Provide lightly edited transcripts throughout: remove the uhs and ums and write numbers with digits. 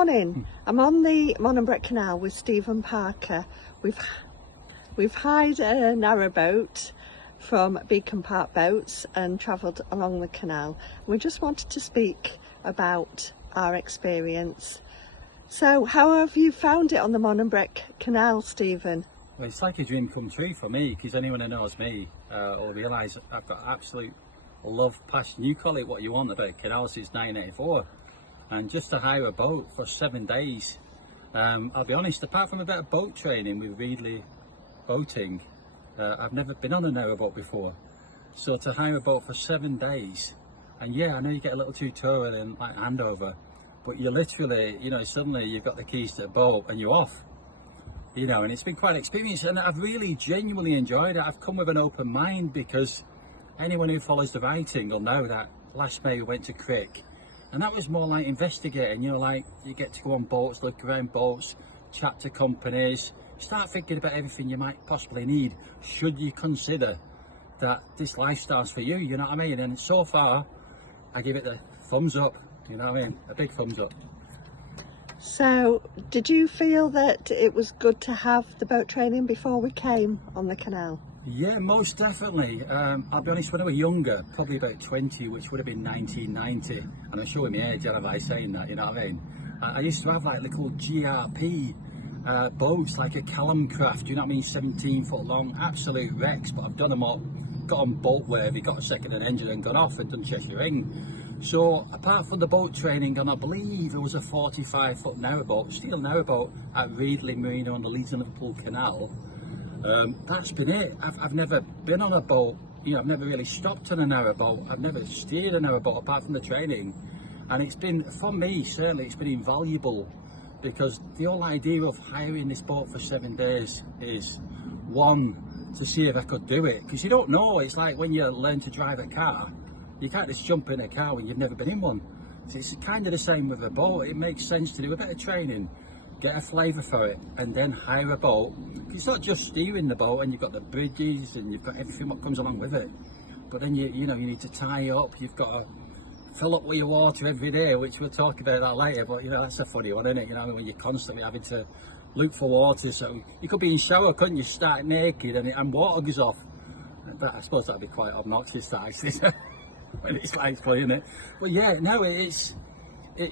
morning. I'm on the Mon Brec canal with Stephen Parker. We've hired a narrowboat from Beacon Park Boats and travelled along the canal. We just wanted to speak about our experience. So how have you found it on the Mon Brec canal, Stephen? Well, it's like a dream come true for me, because anyone who knows me will realise I've got absolute love, passion, you call it what you want, about canal since 1984. And just to hire a boat for 7 days, I'll be honest, apart from a bit of boat training with Reedley boating, I've never been on a narrowboat before. So to hire a boat for 7 days, and yeah, I know you get a little tutorial and like handover, but you literally, you know, suddenly you've got the keys to the boat and you're off. You know, and it's been quite an experience, and I've really genuinely enjoyed it. I've come with an open mind, because anyone who follows the writing will know that last May we went to Crick, and that was more like investigating. You know, like you get to go on boats, look around boats, chat to companies, start thinking about everything you might possibly need should you consider that this lifestyle's for you, you know what I mean? And so far I give it the thumbs up, you know what I mean, a big thumbs up. So did you feel that it was good to have the boat training before we came on the canal? Yeah, most definitely. I'll be honest, when I was younger, probably about 20, which would have been 1990, and I'm showing my age, am I saying that, you know what I mean? I used to have like little GRP boats, like a Callum craft, you know what I mean, 17 foot long, absolute wrecks, but I've done them up, got on boat worthy, got a second-hand engine and got off and done Cheshire Ring. So apart from the boat training, and I believe it was a 45 foot narrowboat, steel narrowboat at Reedley Marina on the Leeds and Liverpool Canal, that's been it. I've never been on a boat, you know, I've never really stopped on a narrowboat, I've never steered a narrowboat apart from the training, and it's been, for me certainly, it's been invaluable, because the whole idea of hiring this boat for 7 days is, one, to see if I could do it, because you don't know. It's like when you learn to drive a car, you can't just jump in a car when you've never been in one. So it's kind of the same with a boat. It makes sense to do a bit of training, get a flavour for it, and then hire a boat. It's not just steering the boat, and you've got the bridges and you've got everything that comes along with it, but then you know, you need to tie up, you've got to fill up with your water every day, which we'll talk about that later, but you know, that's a funny one, isn't it? You know, when you're constantly having to look for water, so you could be in shower, couldn't you, start naked and water goes off. But I suppose that'd be quite obnoxious, that actually, when it's like fun, isn't it? But yeah, no, it's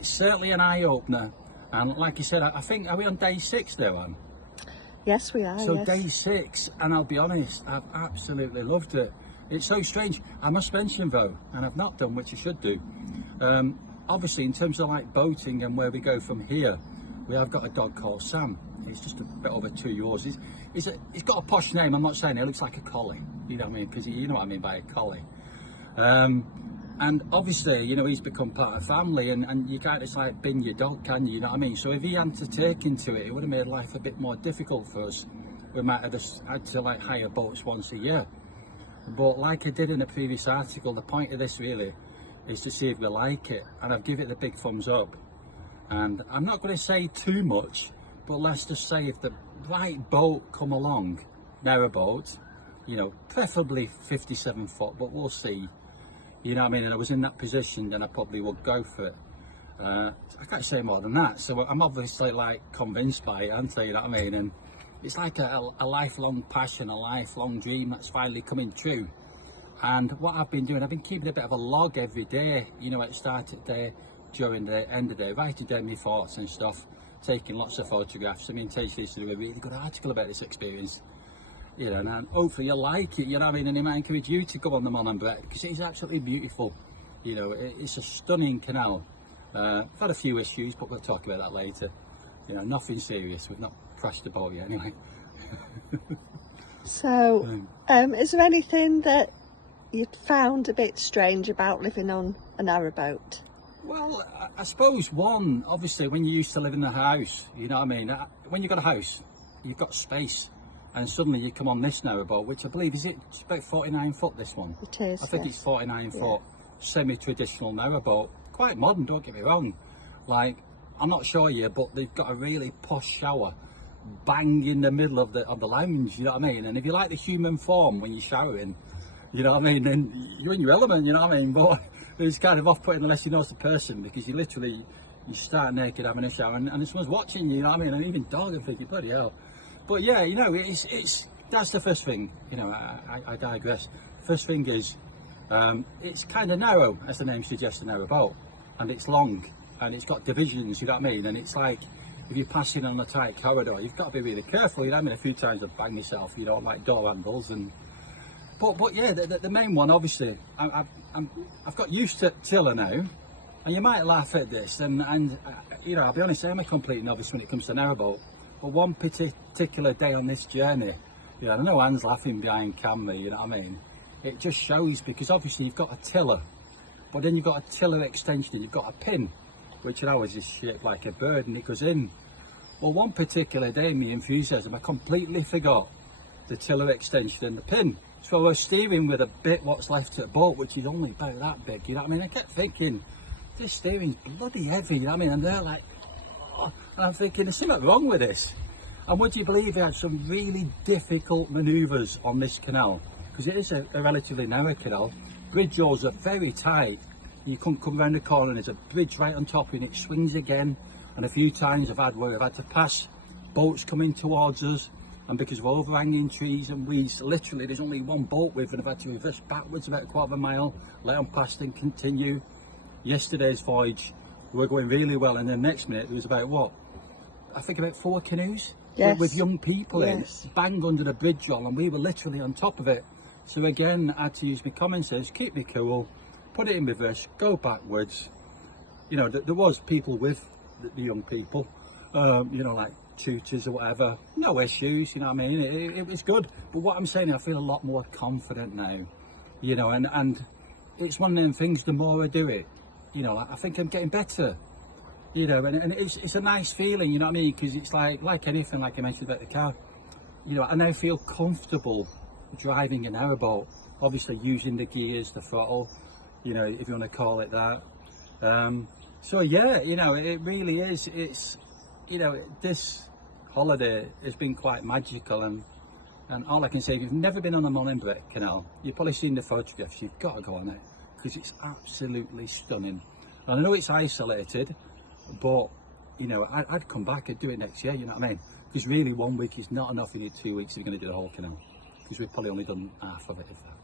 certainly an eye-opener. And like you said, I think, are we on day 6 now, Anne? Yes, we are. So yes. Day 6, and I'll be honest, I've absolutely loved it. It's so strange. I must mention though, and I've not done, which I should do, obviously in terms of like boating and where we go from here, we have got a dog called Sam. He's just a bit over 2 years. He's got a posh name. I'm not saying he looks like a collie, you know what I mean, because you know what I mean by a collie. And obviously, you know, he's become part of the family, and you can't just like bin your dog, can you, you know what I mean? So if he hadn't to take into it, it would have made life a bit more difficult for us. We might have just had to like hire boats once a year. But like I did in the previous article, the point of this really is to see if we like it, and I've given it the big thumbs up. And I'm not going to say too much, but let's just say if the right boat come along, narrowboat, you know, preferably 57 foot, but we'll see, you know what I mean, and I was in that position, then I probably would go for it. I can't say more than that, so I'm obviously like convinced by it, aren't I, you know what I mean? And it's like a lifelong passion, a lifelong dream that's finally coming true. And what I've been doing, I've been keeping a bit of a log every day, you know, at the start of the day, during the end of the day, writing down my thoughts and stuff, taking lots of photographs. I mean, Tasha used to do a really good article about this experience, you know, and hopefully you'll like it, you know what I mean, and it might encourage you to go on the Mon Brec, because it's absolutely beautiful, you know, it's a stunning canal. I've had a few issues, but we'll talk about that later, you know, nothing serious, we've not crashed the boat yet anyway. So, is there anything that you found a bit strange about living on a narrowboat? Well, I suppose one, obviously when you used to live in a house, you know what I mean, when you've got a house, you've got space, and suddenly you come on this narrowboat, which I believe, it's about 49 foot, this one? It is, I think yes. It's 49 foot, semi-traditional narrowboat, quite modern, don't get me wrong, like, I'm not sure yet, but they've got a really posh shower bang in the middle of the lounge, you know what I mean, and if you like the human form when you're showering, you know what I mean, then you're in your element, you know what I mean, but it's kind of off-putting unless you know the person, because you literally, you start naked having a shower and someone's watching you, you know what I mean? And even dog and thinking, bloody hell. But yeah, you know, it's that's the first thing, you know, I digress. First thing is, it's kind of narrow, as the name suggests, a narrow boat, and it's long, and it's got divisions, you know what I mean? And it's like, if you're passing on a tight corridor, you've got to be really careful, you know what I mean? A few times I've banged myself, you know, like door handles and... But yeah, the main one, obviously, I've got used to tiller now, and you might laugh at this, and you know, I'll be honest, I'm a complete novice when it comes to narrowboat. But one particular day on this journey, you know, I know Anne's laughing behind camera, you know what I mean? It just shows, because obviously you've got a tiller, but then you've got a tiller extension, you've got a pin, which you know is just shaped like a bird, and it goes in. Well, one particular day, me enthusiasm, I completely forgot the tiller extension and the pin. So I was steering with a bit what's left to the boat, which is only about that big, you know what I mean? I kept thinking, this steering's bloody heavy, you know what I mean? And they're like, oh. And I'm thinking, there's something wrong with this. And would you believe we had some really difficult manoeuvres on this canal? Because it is a relatively narrow canal. Bridge yaws are very tight. You couldn't come around the corner and there's a bridge right on top and it swings again. And a few times I've had where I've had to pass boats coming towards us, and because of overhanging trees and weeds, literally there's only one boat with, and I've had to reverse backwards about a quarter of a mile, let them past and continue. Yesterday's voyage, we were going really well, and then next minute there was about, what, I think about 4 canoes, yes, with young people yes, in, bang under the bridge yawl, and we were literally on top of it. So again, I had to use my common sense, keep me cool, put it in reverse, go backwards. You know, there was people with the young people, you know, like tutors or whatever, no issues, you know what I mean? It was good. But what I'm saying, I feel a lot more confident now, you know, and it's one of them things, the more I do it, you know, I think I'm getting better, you know, and it's a nice feeling, you know what I mean? Because it's like anything, like I mentioned about the car, you know, I now feel comfortable driving a narrowboat, obviously using the gears, the throttle, you know, if you want to call it that. So yeah, you know, it really is, it's, you know, this holiday has been quite magical, and all I can say, if you've never been on the Mon Brec canal, you've probably seen the photographs, you've got to go on it, because it's absolutely stunning. And I know it's isolated, but you know, I'd come back and do it next year, you know what I mean? Because really 1 week is not enough, you need 2 weeks if you're going to do the whole canal, because we've probably only done half of it, if that.